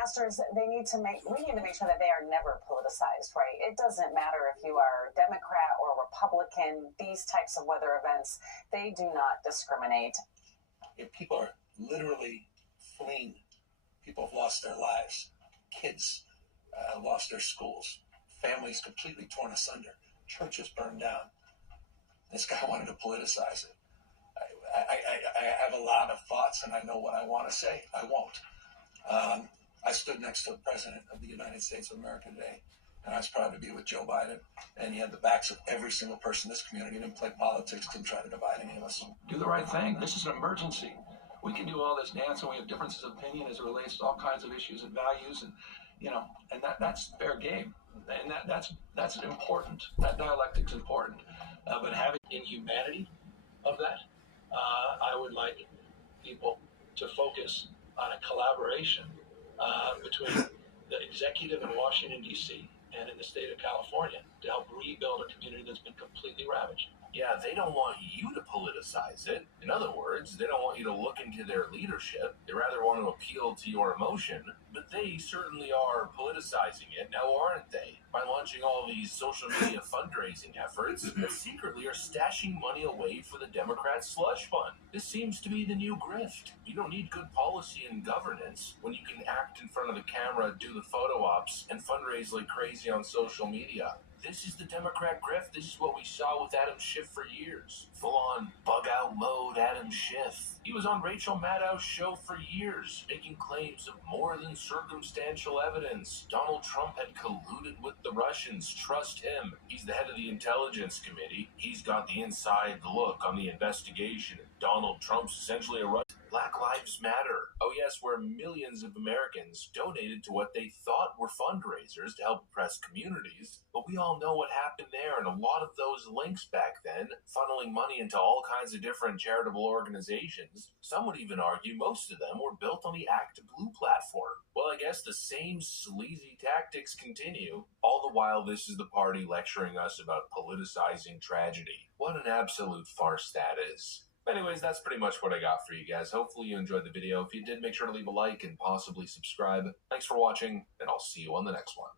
Masters, we need to make sure that they are never politicized, right? It doesn't matter if you are Democrat or Republican, these types of weather events, they do not discriminate. If people are literally fleeing, people have lost their lives, kids lost their schools, families completely torn asunder, churches burned down. This guy wanted to politicize it. I have a lot of thoughts, and I know what I want to say. I won't. I stood next to the President of the United States of America today, and I was proud to be with Joe Biden. And he had the backs of every single person in this community. Didn't play politics, didn't try to divide any of us. Do the right thing. This is an emergency. We can do all this dance, and we have differences of opinion as it relates to all kinds of issues and values, and that's fair game, and that's important. That dialectic's important. But having inhumanity of that, I would like people to focus on a collaboration between the executive in Washington, D.C. and in the state of California to help rebuild a community that's been completely ravaged. Yeah, they don't want you to politicize it. In other words, they don't want you to look into their leadership. They rather want to appeal to your emotion, but they certainly are politicizing it now, aren't they? By launching all these social media fundraising efforts that secretly are stashing money away for the Democrat slush fund. This seems to be the new grift. You don't need good policy and governance when you can act in front of the camera, do the photo ops, and fundraise like crazy on social media. This is the Democrat grift. This is what we saw with Adam Schiff for years. Full-on bug-out mode Adam Schiff. He was on Rachel Maddow's show for years, making claims of more than circumstantial evidence. Donald Trump had colluded with the Russians. Trust him. He's the head of the Intelligence Committee. He's got the inside look on the investigation. Donald Trump's essentially a Russian. Black Lives Matter. Oh yes, where millions of Americans donated to what they thought were fundraisers to help oppressed communities. But we all know what happened there, and a lot of those links back then, funneling money into all kinds of different charitable organizations, some would even argue most of them were built on the Act Blue platform. Well, I guess the same sleazy tactics continue, all the while this is the party lecturing us about politicizing tragedy. What an absolute farce that is. Anyways, that's pretty much what I got for you guys. Hopefully you enjoyed the video. If you did, make sure to leave a like and possibly subscribe. Thanks for watching, and I'll see you on the next one.